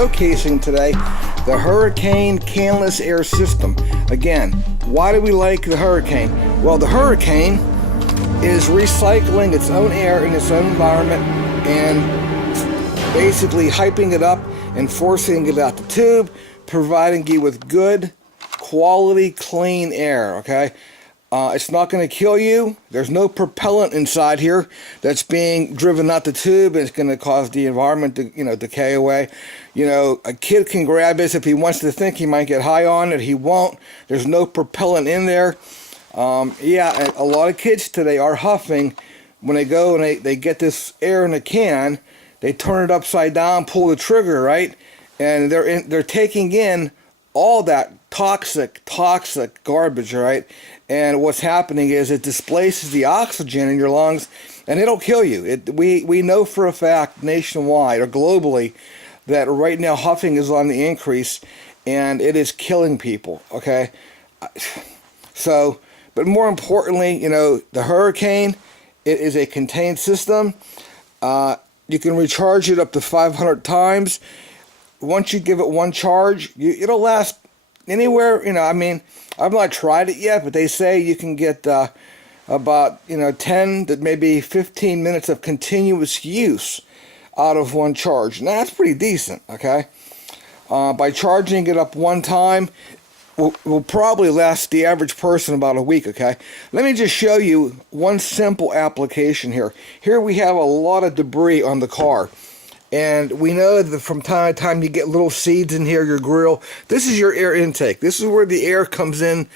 showcasing today the Hurricane Canless Air System. Again, why do we like the Hurricane? Well, the Hurricane is recycling its own air in its own environment and basically hyping it up and forcing it out the tube, providing you with good quality clean air. Okay, it's not going to kill you. There's no propellant inside here that's being driven out the tube, and it's going to cause the environment to decay away. A kid can grab this if he wants to think he might get high on it. He won't. There's no propellant in there. Yeah, a lot of kids today are huffing when they go and they get this air in a can. They turn it upside down, pull the trigger, right? And they're taking in all that toxic garbage, right? And what's happening is it displaces the oxygen in your lungs, and it'll kill you. We know for a fact nationwide or globally that right now huffing is on the increase, and it is killing people. Okay, so but more importantly, the Hurricane, it is a contained system. You can recharge it up to 500 times. Once you give it one charge, it'll last anywhere. I've not tried it yet, but they say you can get about 10 to maybe 15 minutes of continuous use out of one charge. And that's pretty decent. Okay, by charging it up one time, will probably last the average person about a week. Okay, let me just show you one simple application here. Here we have a lot of debris on the car, and we know that from time to time you get little seeds in here, your grill. This is your air intake. This is where the air comes in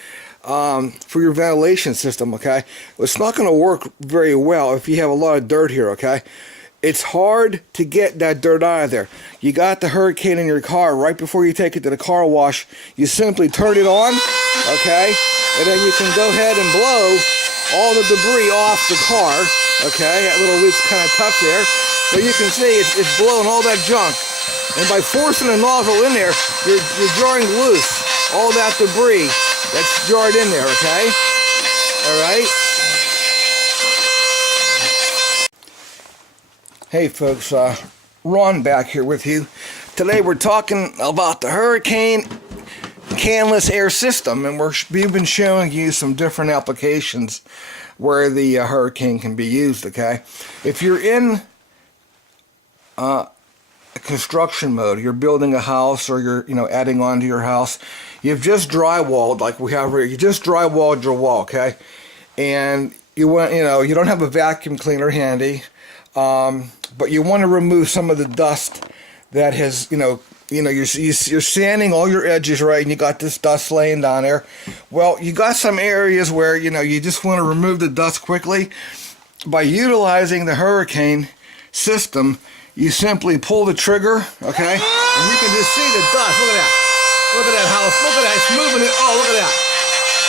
for your ventilation system. Okay, it's not going to work very well if you have a lot of dirt here. Okay, it's hard to get that dirt out of there. You got the Hurricane in your car. Right before you take it to the car wash, you simply turn it on, okay? And then you can go ahead and blow all the debris off the car, okay? That little loop's kind of tough there. But you can see it's blowing all that junk. And by forcing the nozzle in there, you're jarring loose all that debris that's jarred in there, okay? All right? Hey folks, Ron back here with you. Today we're talking about the Hurricane Canless Air System, and we've been showing you some different applications where the Hurricane can be used. Okay, if you're in a construction mode, you're building a house, or you're adding on to your house, you've just drywalled like we have here. You just drywalled your wall, okay, and you want you don't have a vacuum cleaner handy. But you want to remove some of the dust that has, you're sanding all your edges, right, and you got this dust laying down there. Well, you got some areas where, you just want to remove the dust quickly. By utilizing the Hurricane system, you simply pull the trigger, okay, and you can just see the dust. Look at that. Look at that house. Look at that. It's moving it. Oh, look at that.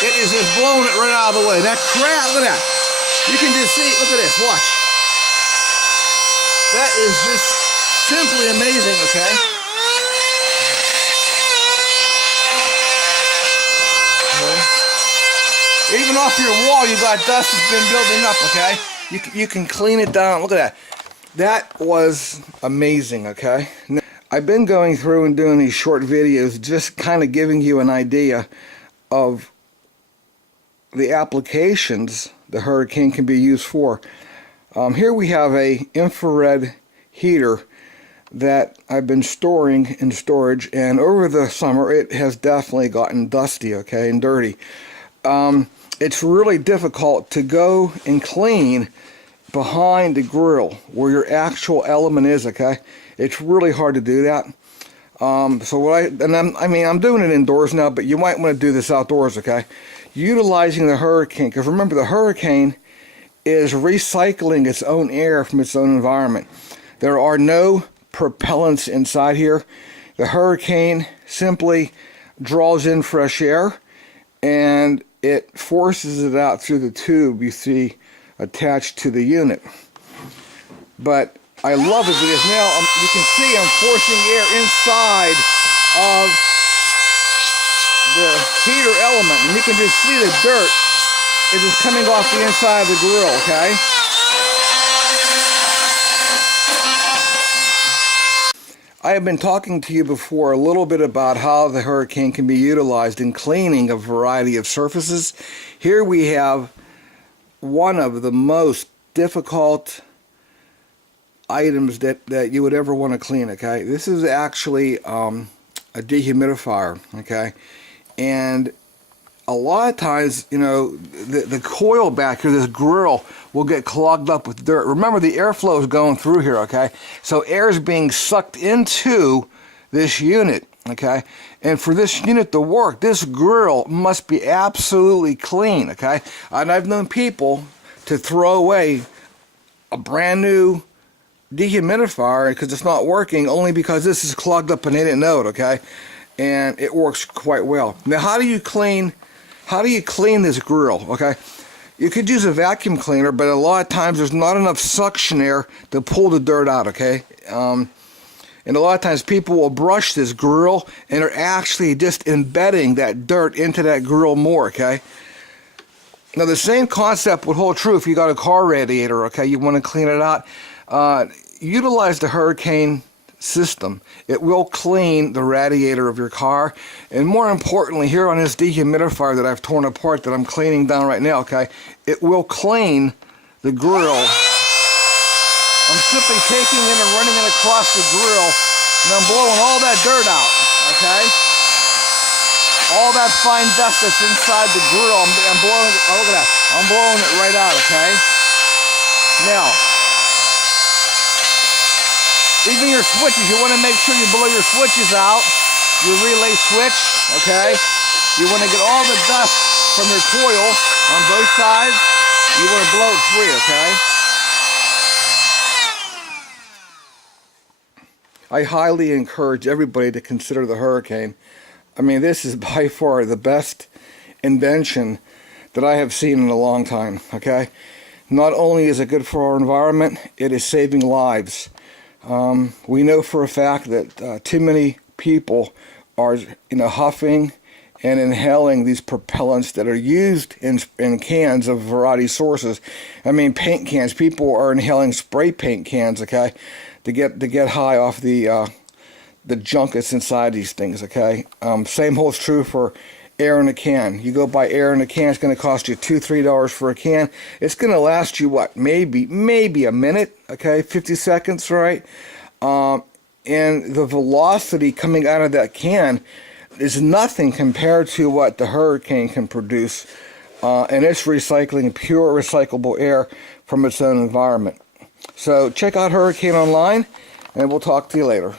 It is just blowing it right out of the way. That crap, look at that. You can just see, look at this. Watch. That is just simply amazing, okay? Even off your wall, you got dust that's been building up, okay? You can clean it down. Look at that. That was amazing, okay? Now, I've been going through and doing these short videos, just kind of giving you an idea of the applications the Hurricane can be used for. Here we have a infrared heater that I've been storing in storage, and over the summer it has definitely gotten dusty, okay, and dirty. It's really difficult to go and clean behind the grill where your actual element is, okay? It's really hard to do that. So I'm doing it indoors now, but you might want to do this outdoors, okay? Utilizing the Hurricane, because remember, the Hurricane is recycling its own air from its own environment. There are no propellants inside here. The Hurricane simply draws in fresh air, and it forces it out through the tube you see attached to the unit. But I love it because now you can see I'm forcing air inside of the heater element, and you can just see the dirt is just coming off the inside of the grill, okay? I have been talking to you before a little bit about how the Hurricane can be utilized in cleaning a variety of surfaces. Here we have one of the most difficult items that you would ever want to clean, okay? This is actually a dehumidifier, okay? And a lot of times, you know, the coil back here, this grill, will get clogged up with dirt. Remember, the airflow is going through here, okay? So air is being sucked into this unit, okay? And for this unit to work, this grill must be absolutely clean, okay? And I've known people to throw away a brand new dehumidifier because it's not working, only because this is clogged up and they didn't know it, okay? And it works quite well. Now, how do you clean this grill, okay? You could use a vacuum cleaner, but a lot of times there's not enough suction air to pull the dirt out, okay? And a lot of times people will brush this grill and are actually just embedding that dirt into that grill more, okay? Now, the same concept would hold true if you got a car radiator, okay? You want to clean it out. Utilize the Hurricane system. It will clean the radiator of your car, and more importantly, here on this dehumidifier that I've torn apart that I'm cleaning down right now, okay, it will clean the grill. I'm simply taking it and running it across the grill, and I'm blowing all that dirt out, okay? All that fine dust that's inside the grill, I'm blowing it, oh, look at that, I'm blowing it right out, okay? Now, even your switches, you want to make sure you blow your switches out, your relay switch, okay? You want to get all the dust from your coil on both sides. You want to blow it free, okay? I highly encourage everybody to consider the Hurricane. I mean, this is by far the best invention that I have seen in a long time, okay? Not only is it good for our environment, it is saving lives. We know for a fact that too many people are, huffing and inhaling these propellants that are used in cans of a variety of sources. I mean, paint cans. People are inhaling spray paint cans, okay, to get high off the junk that's inside these things, okay. Same holds true for air in a can. You go buy air in a can, it's going to cost you $2-3 for a can. It's going to last you what, maybe a minute, okay, 50 seconds, right? And the velocity coming out of that can is nothing compared to what the Hurricane can produce, and it's recycling pure recyclable air from its own environment. So check out Hurricane online, and we'll talk to you later.